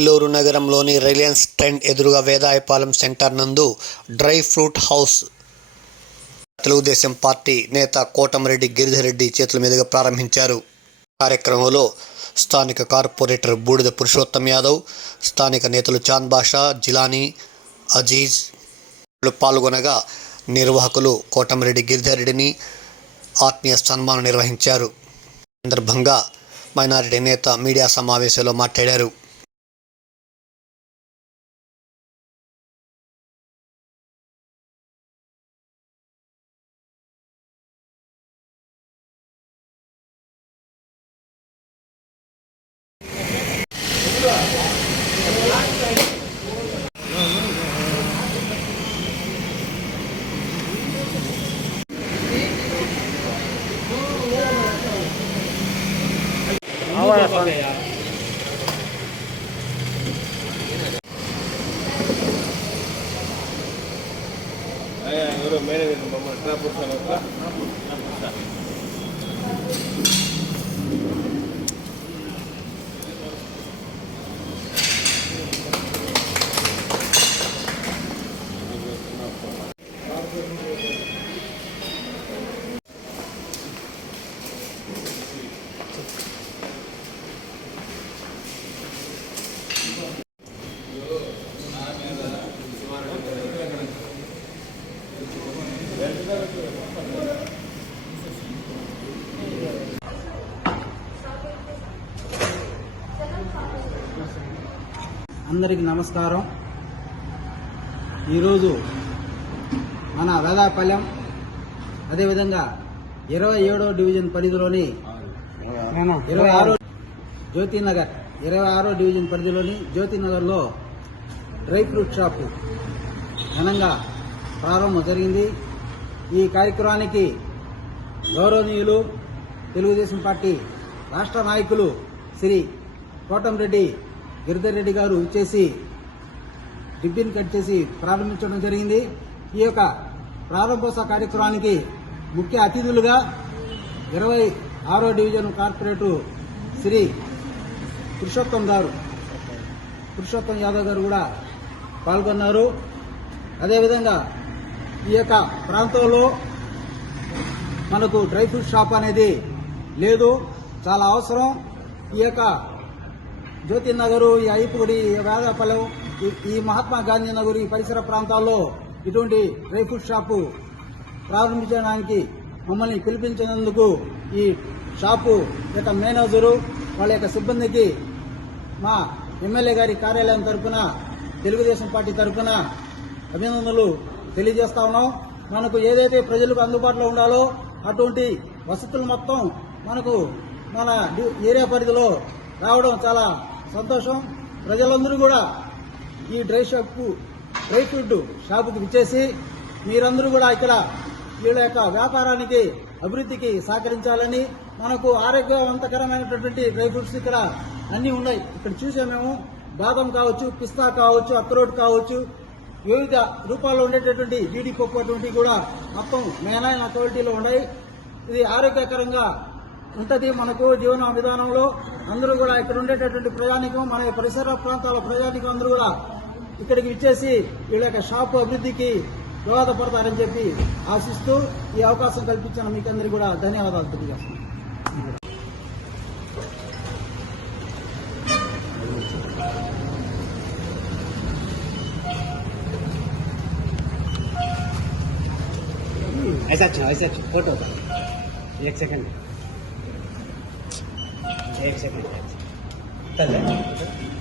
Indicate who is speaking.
Speaker 1: నెల్లూరు నగరంలోని Reliance trend ఎదురుగా Vedayapalem centre నందు dry fruit house Telugu Desam party నేత కోటమిరెడ్డి గిరిధరెడ్డి చేతుల మీదుగా ప్రారంభించారు. కార్యక్రమంలో స్థానిక కార్పొరేటర్ బూడిద పురుషోత్తం యాదవ్ స్థానిక నేతలు చాంద్ బాషా జిలానీ అజీజ్ పాల్గొనగా నిర్వాహకులు కోటమిరెడ్డి గిరిధరెడ్డిని ఆత్మీయ సన్మానం నిర్వహించారు. సందర్భంగా మైనారిటీ నేత మీడియా సమావేశంలో మాట్లాడారు.
Speaker 2: ఎవరో మేనేజర్ మమ్మల్ని ట్రాప్ వస్తాను
Speaker 3: అందరికీ నమస్కారం. ఈరోజు మన వేదాపల్లెం అదేవిధంగా ఇరవై ఏడో డివిజన్ పరిధిలోని ఇరవై ఆరో జ్యోతినగర్ ఇరవై ఆరో డివిజన్ పరిధిలోని జ్యోతినగర్లో డ్రై ఫ్రూట్ షాపు ఘనంగా ప్రారంభం జరిగింది. ఈ కార్యక్రమానికి గౌరవనీయులు తెలుగుదేశం పార్టీ రాష్ట్ర నాయకులు శ్రీ కోటంరెడ్డి గిరిధర్ రెడ్డి గారు చేసి రిబ్బిన్ కట్ చేసి ప్రారంభించడం జరిగింది. ఈ యొక్క ప్రారంభోత్సవ కార్యక్రమానికి ముఖ్య అతిథులుగా ఇరవై ఆరో డివిజన్ కార్పొరేటర్ శ్రీ పురుషోత్తం గారు పురుషోత్తం యాదవ్ గారు కూడా పాల్గొన్నారు. అదేవిధంగా ఈ యొక్క ప్రాంతంలో మనకు డ్రై ఫ్రూట్ షాప్ అనేది లేదు. చాలా అవసరం. ఈ యొక్క జ్యోతి నగరు ఈ అయ్యప్పగుడి ఈ ఈ- ఈ మహాత్మా గాంధీ నగరు ఈ పరిసర ప్రాంతాల్లో ఇటువంటి డ్రై ఫ్రూట్ షాపు ప్రారంభించడానికి మమ్మల్ని పిలిపించినందుకు ఈ షాపు యొక్క మేనేజరు వాళ్ళ యొక్క సిబ్బందికి మా ఎమ్మెల్యే గారి కార్యాలయం తరఫున తెలుగుదేశం పార్టీ తరఫున అభినందనలు తెలియజేస్తా ఉన్నాం. మనకు ఏదైతే ప్రజలకు అందుబాటులో ఉండాలో అటువంటి వసతులు మొత్తం మనకు మన ఏరియా పరిధిలో రావడం చాలా సంతోషం. ప్రజలందరూ కూడా ఈ డ్రై షాప్కు డ్రై ఫుడ్ షాపుకు విచ్చేసి మీరందరూ కూడా ఇక్కడ వీళ్ళ యొక్క వ్యాపారానికి అభివృద్ధికి సహకరించాలని మనకు ఆరోగ్యవంతకరమైనటువంటి డ్రై ఫ్రూట్స్ ఇక్కడ అన్నీ ఉన్నాయి. ఇక్కడ చూసే మేము. బాదం కావచ్చు పిస్తా కావచ్చు అక్రోట్ కావచ్చు వివిధ రూపాల్లో ఉండేటటువంటి జీడిపప్పు అటువంటివి కూడా మొత్తం మేనాయన క్వాలిటీలో ఉన్నాయి. ఇది ఆరోగ్యకరంగా ఉంటది మనకు జీవన విధానంలో. అందరూ కూడా ఇక్కడ ఉండేటటువంటి ప్రజానికం మన పరిసర ప్రాంతాల ప్రజానికం అందరూ కూడా ఇక్కడికి ఇచ్చేసి వీళ్ళ యొక్క షాపు అభివృద్ధికి దోహదపడతారని చెప్పి ఆశిస్తూ ఈ అవకాశం కల్పించిన మీకందరికీ కూడా ధన్యవాదాలు తెలియజేస్తున్నాను.
Speaker 4: ऐसा अच्छा ऐसा अच्छा फ़ोटो एक सेकंड एक सेकंड चल।